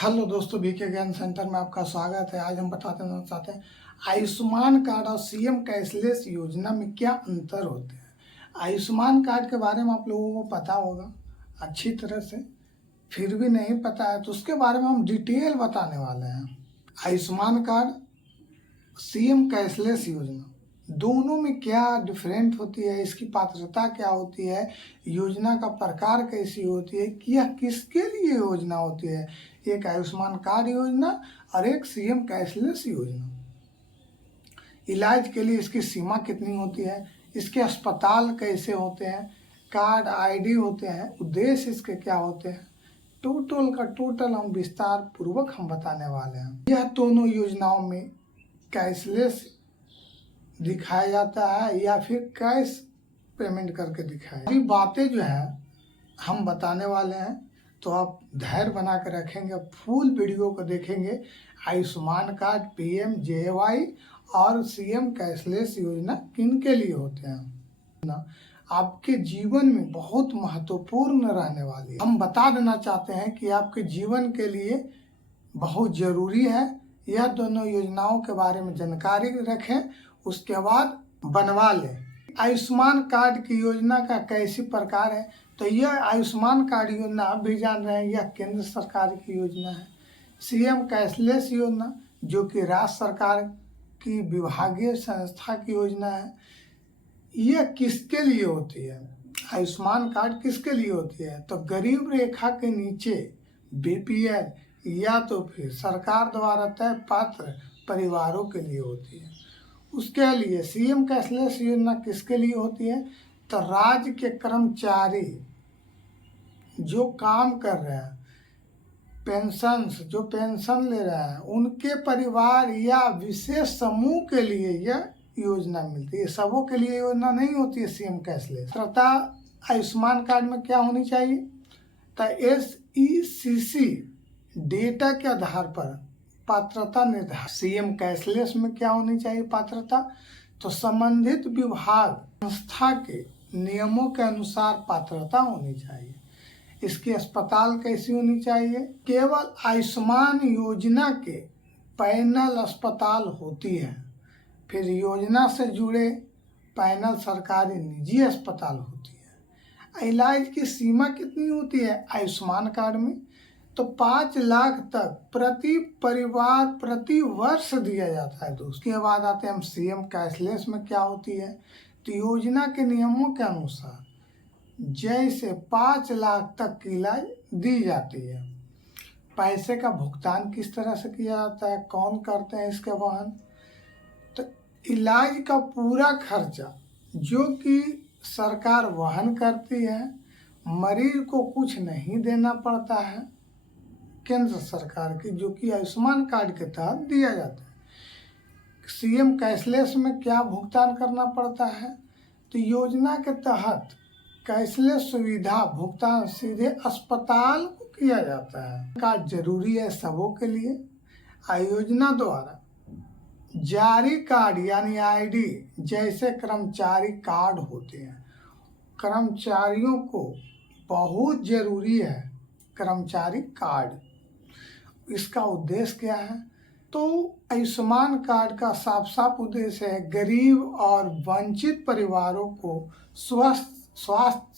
Hello दोस्तों, BK ज्ञान centre में आपका स्वागत है। आज हम बताते रहना चाहते हैं आयुष्मान कार्ड और सीएम कैशलेस योजना में क्या अंतर होते हैं। आयुष्मान कार्ड के बारे में आप लोगों को पता होगा अच्छी तरह से, फिर भी नहीं पता है तो उसके बारे में हम डिटेल बताने वाले हैं। आयुष्मान कार्ड, सीएम कैशलेस योजना, दोनों में क्या डिफरेंट होती है, इसकी पात्रता क्या होती है, योजना का प्रकार कैसी होती है, यह किसके लिए योजना होती है। एक आयुष्मान कार्ड योजना और एक सीएम कैशलेस योजना। इलाज के लिए इसकी सीमा कितनी होती है, इसके अस्पताल कैसे होते हैं, कार्ड आईडी होते हैं, उद्देश्य इसके क्या होते हैं, टोटल का टोटल हम विस्तार पूर्वक हम बताने वाले हैं। यह दोनों योजनाओं में कैशलेस दिखाया जाता है या फिर कैश पेमेंट करके दिखाया। अभी बातें जो है हम बताने वाले हैं, तो आप धैर्य बना कर रखेंगे, फुल वीडियो को देखेंगे। आयुष्मान कार्ड, पीएमजेएवाई और सीएम कैशलेस योजना किन के लिए होते हैं ना, आपके जीवन में बहुत महत्वपूर्ण रहने वाली है। हम बता देना चाहते हैं कि आपके जीवन के लिए बहुत ज़रूरी है। यह दोनों योजनाओं के बारे में जानकारी रखें, उसके बाद बनवा लें। आयुष्मान कार्ड की योजना का कैसी प्रकार है, तो यह आयुष्मान कार्ड योजना आप भी जान रहे हैं, यह केंद्र सरकार की योजना है। सीएम कैशलेस योजना जो कि राज्य सरकार की विभागीय संस्था की योजना है। यह किसके लिए होती है, आयुष्मान कार्ड किसके लिए होती है, तो गरीब रेखा के नीचे बीपीएल या तो फिर सरकार द्वारा तय पात्र परिवारों के लिए होती है। उसके लिए सीएम कैशलेस योजना किसके लिए होती है, तो राज्य के कर्मचारी जो काम कर रहे हैं, जो पेंशन ले रहे हैं, उनके परिवार या विशेष समूह के लिए यह योजना मिलती है। सबों के लिए योजना नहीं होती है सीएम कैशलेस। तथा आयुष्मान कार्ड में क्या होनी चाहिए, तो SECC डेटा के आधार पर पात्रता निर्धारण। सीएम कैशलेस में क्या होनी चाहिए पात्रता, तो संबंधित विभाग संस्था के नियमों के अनुसार पात्रता होनी चाहिए। इसकी अस्पताल कैसी होनी चाहिए, केवल आयुष्मान योजना के पैनल अस्पताल होती है। फिर योजना से जुड़े पैनल सरकारी निजी अस्पताल होती है। इलाज की सीमा कितनी होती है आयुष्मान कार्ड में, तो 5 लाख तक प्रति परिवार प्रति वर्ष दिया जाता है। उसके बाद आते हैं हम सीएम कैशलेस में क्या होती है, तो योजना के नियमों के अनुसार जैसे 5 लाख तक की इलाज दी जाती है। पैसे का भुगतान किस तरह से किया जाता है, कौन करते हैं इसके वहन, तो इलाज का पूरा खर्चा जो कि सरकार वहन करती है, मरीज को कुछ नहीं देना पड़ता है, केंद्र सरकार की जो कि आयुष्मान कार्ड के तहत दिया जाता है। सीएम कैशलेस में क्या भुगतान करना पड़ता है, तो योजना के तहत कैशलेस सुविधा भुगतान सीधे अस्पताल को किया जाता है। कार्ड जरूरी है सबों के लिए। योजना द्वारा जारी कार्ड यानी आईडी जैसे कर्मचारी कार्ड होते हैं, कर्मचारियों को बहुत जरूरी है कर्मचारी कार्ड। इसका उद्देश्य क्या है, तो आयुष्मान कार्ड का साफ साफ उद्देश्य है गरीब और वंचित परिवारों को स्वास्थ्य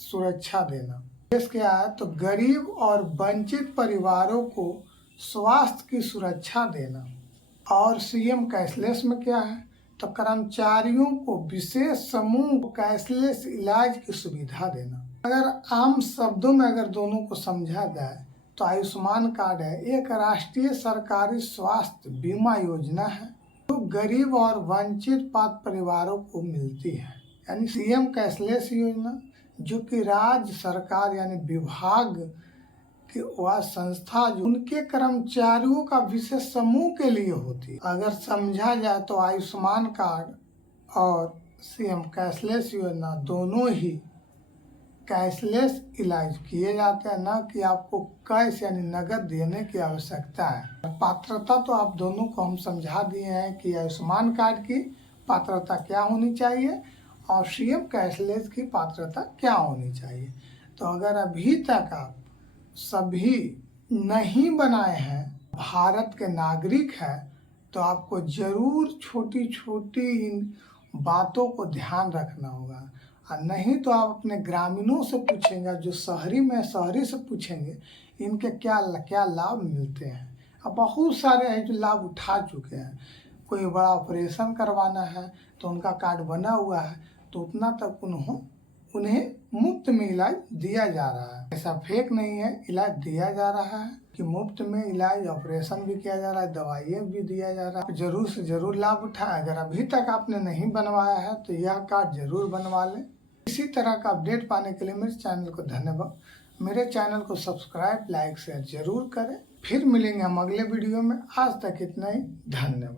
सुरक्षा देना। उद्देश्य क्या है, तो गरीब और वंचित परिवारों को स्वास्थ्य की सुरक्षा देना। और सीएम कैशलेस में क्या है, तो कर्मचारियों को विशेष समूह को कैशलेस इलाज की सुविधा देना। अगर आम शब्दों में अगर दोनों को समझा जाए तो आयुष्मान कार्ड है एक राष्ट्रीय सरकारी स्वास्थ्य बीमा योजना है जो गरीब और वंचित पात्र परिवारों को मिलती है। यानी सीएम कैशलेस योजना जो कि राज्य सरकार यानी विभाग की वह संस्था जो उनके कर्मचारियों का विशेष समूह के लिए होती है। अगर समझा जाए तो आयुष्मान कार्ड और सीएम कैशलेस योजना दोनों ही कैशलेस इलाज किए जाते हैं, ना कि आपको कैश यानी नगद देने की आवश्यकता है। पात्रता तो आप दोनों को हम समझा दिए हैं कि आयुष्मान कार्ड की पात्रता क्या होनी चाहिए और सीएम कैशलेस की पात्रता क्या होनी चाहिए। तो अगर अभी तक आप सभी नहीं बनाए हैं भारत के नागरिक हैं तो आपको ज़रूर छोटी छोटी इन बातों को ध्यान रखना होगा। और नहीं तो आप अपने ग्रामीणों से पूछेंगे, जो शहरी में शहरी से पूछेंगे इनके क्या क्या लाभ मिलते हैं। अब बहुत सारे हैं जो लाभ उठा चुके हैं। कोई बड़ा ऑपरेशन करवाना है तो उनका कार्ड बना हुआ है तो उतना तक उन्हें मुफ्त में इलाज दिया जा रहा है। ऐसा फेक नहीं है, इलाज दिया जा रहा है कि मुफ्त में इलाज, ऑपरेशन भी किया जा रहा है, दवाइयाँ भी दिया जा रहा है। जरूर से जरूर लाभ उठाएं। अगर अभी तक आपने नहीं बनवाया है तो यह कार्ड जरूर बनवा लें। इसी तरह का अपडेट पाने के लिए मेरे चैनल को धन्यवाद। मेरे चैनल को सब्सक्राइब, लाइक, शेयर जरूर करें। फिर मिलेंगे हम अगले वीडियो में। आज तक इतना ही, धन्यवाद।